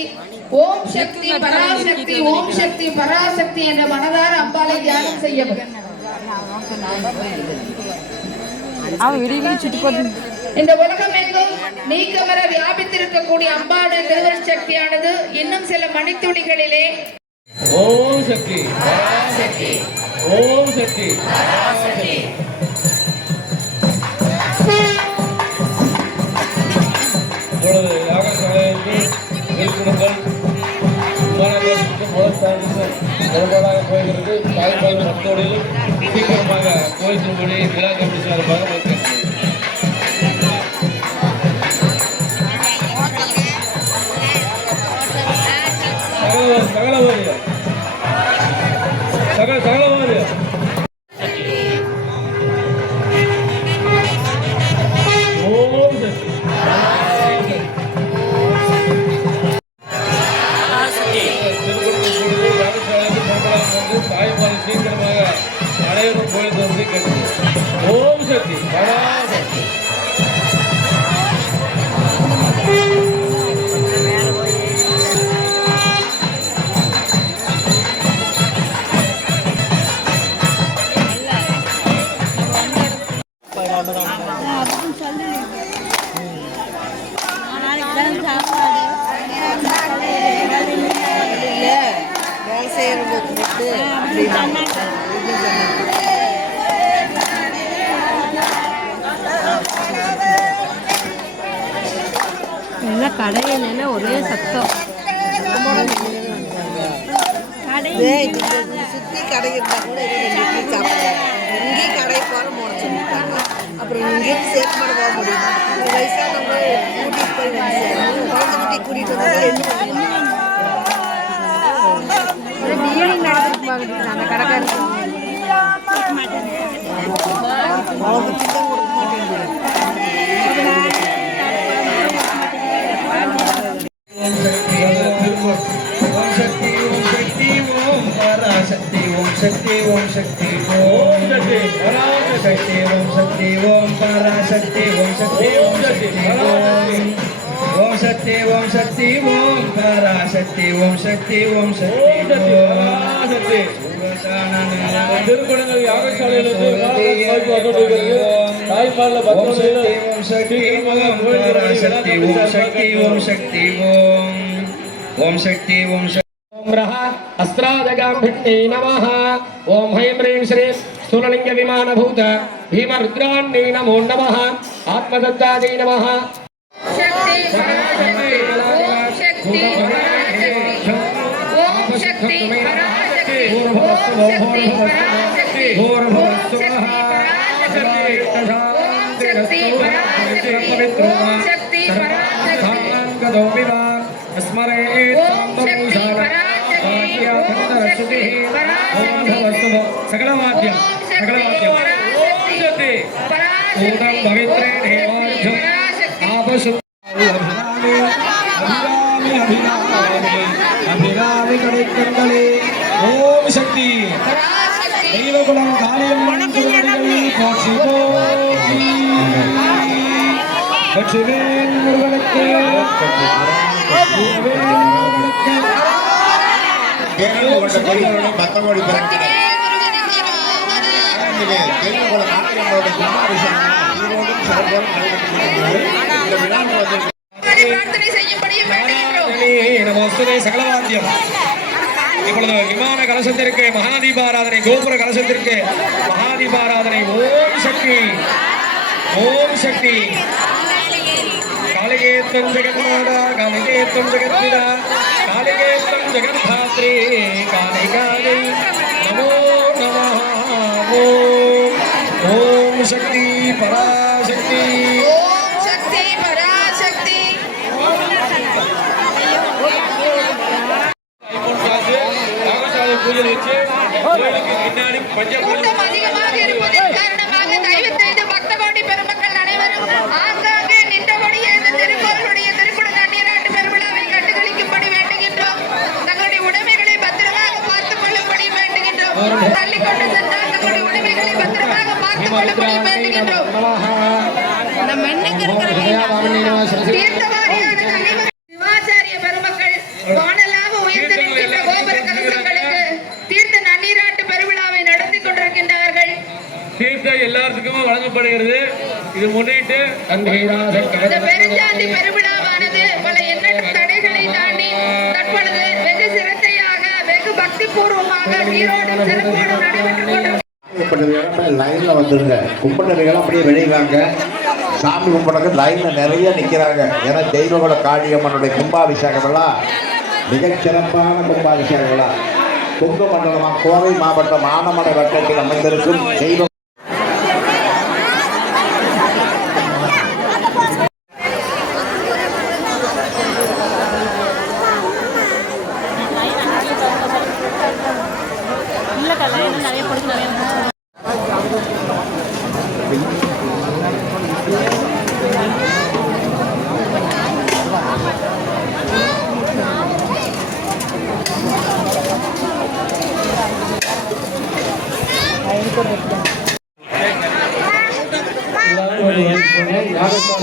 பராசக்தி ஓம் சக்தி பராசக்தி ஓம் சக்தி பராசக்தி என்ற மனதார அம்பாளை தியானம் செய்யவும். இந்த உலகம் எங்கும் நீக்கமர வியாபித்திருக்கக்கூடிய அம்பாளுடைய திருவருட் சக்தியானது இன்னும் சில மணித்துளிகளிலே ஓம் சக்தி பராசக்தி ஓம் சக்தி பராசக்தி இப்பொழுது யாகசாலைக்கு நெல்குடங்கள் விமானங்களாக போகிறது. தாய்ப்பால் மருத்துவமனையில் சீக்கிரமாக கோயில் திருமணி விழா கமிட்டி சார்பாக சகலவாரியா சகலவாரியா ஓம் சக்தி தாய்ப்பால் சீக்கிரமாக அனைவரும் கோயில் வந்து கேட்குது. ஓம் சக்தி பராசக்தி கடையில ஒரே சத்தம் சுத்தி கடை இருந்தா கூட சாப்பிடலாம். இங்கேயும் கடை போற போன சொல்லிட்டாங்க. அப்புறம் இங்கேயும் சேர்த்து போக முடியும். வயசானவங்க கூட்டிட்டு போய் வந்து குழந்தை குட்டி கூட்டிட்டு வந்தா என்ன பண்ணுவாங்க? அந்த கடைக்காரங்க शक्ति ओम शक्ति ओम शक्ति पराशक्ति ओम शक्ति ओम पराशक्ति ओम शक्ति ओम शक्ति ओम शक्ति ओम शक्ति ओम पराशक्ति ओम शक्ति ओम शक्ति पराशक्ति திருக்குடங்கள் யாகசாலையிலிருந்து தாய்ப்பால்ல ஓம் சக்தி ஓம் பராசக்தி ஓம் சக்தி ஓம் சக்தி ஓம் சக்தி ஓம் अस्त्रादगाम्भिन्ने नमः ओम ह्रीं ह्रीं श्रीं स्थूललिंग विमानभूत भीमरुद्राण्ये नमो नमः आत्मदत्तायै नमः शक्ति ओम शक्ति ओम शक्ति पराशक्ति ओम शक्ति पराशक्ति ओम शक्ति पराशक्ति ओम शक्ति पराशक्ति सकलवाद्य ओम शक्ति दैवकुलं कालियं सकलवाद्यम இப்பொழுது விமான கலசத்திற்கு மகாதீபாராதனை கோபுர கலசத்திற்கு மகாதீபாராதனை ஓம் சக்தி காளிகேத்வம் ஜெகன்மாதா காளிகேத்வம் ஜெகத்பிதா காளிகேத்வம் ஜெகத்தாத்ரீ காளிகாயை நமோ நமः ஓம் சக்தி பராசக்தி ஓம் சக்தி பராசக்தி பூஜை வச்சு கோயிலுக்கு பின்னாடி கூட்டம் அதிகமாக இருப்பதன் காரணமாக தயவு செய்து பக்த கோடி பெருமக்கள் அனைவரும் ஆங்காங்கே நின்றபடியே இந்த திருக்கோயிலுடைய திருக்குட நன்னீராட்டு பெருவிழாவை கண்டுகளிக்கும்படி வேண்டுகின்றோம். தங்களுடைய உடைமைகளை பத்திரமாக பார்த்துக் கொள்ளும்படி வேண்டுகின்றோம். தள்ளிக்கொண்டு சென்றால் தங்களுடைய உடைமைகளை பத்திரமாக பார்த்துக் கொள்ளும்படி வேண்டுகின்றோம். நம்ம என்னைக்கு இருக்கிற தீர்த்தவாரியான சிவாச்சாரிய பெருமக்கள் வானலாக உயர்ந்து நிற்கின்ற கோபுர கலசங்களுக்கு தீர்த்த நன்னீராட்டு பெருவிழாவை நடத்தி கொண்டிருக்கின்றார்கள். தீர்த்தம் எல்லாத்துக்குமே வழங்கப்படுகிறது. இது முன்னிட்டு இந்த பெருஞ்சாந்தி பெருவிழாவானது பல எண்ணற்ற தடைகளை தாண்டி தற்பொழுது வெகு சிரத்தையாக வெகு பக்தி பூர்வமாக சீரோடும் சிறப்போடும் நடைபெற்றுக் கொண்டிருக்கிறது. லைன்ல வந்துருங்க. கும்பிட்டவர்கள் அப்படியே வெளியாங்க. சாமி கும்பிடுறது லைன்ல நிறைய நிற்கிறாங்க. ஏன்னா தெய்வகுல காளியம்மனுடைய கும்பாபிஷேகம் எல்லாம் மிகச்சிறப்பான கும்பாபிஷேகம் எல்லாம் கும்ப மண்டலமாக கோவை மாவட்டம் ஆனமலை வட்டத்தில் அமைந்திருக்கும் தெய்வ யாகசாலை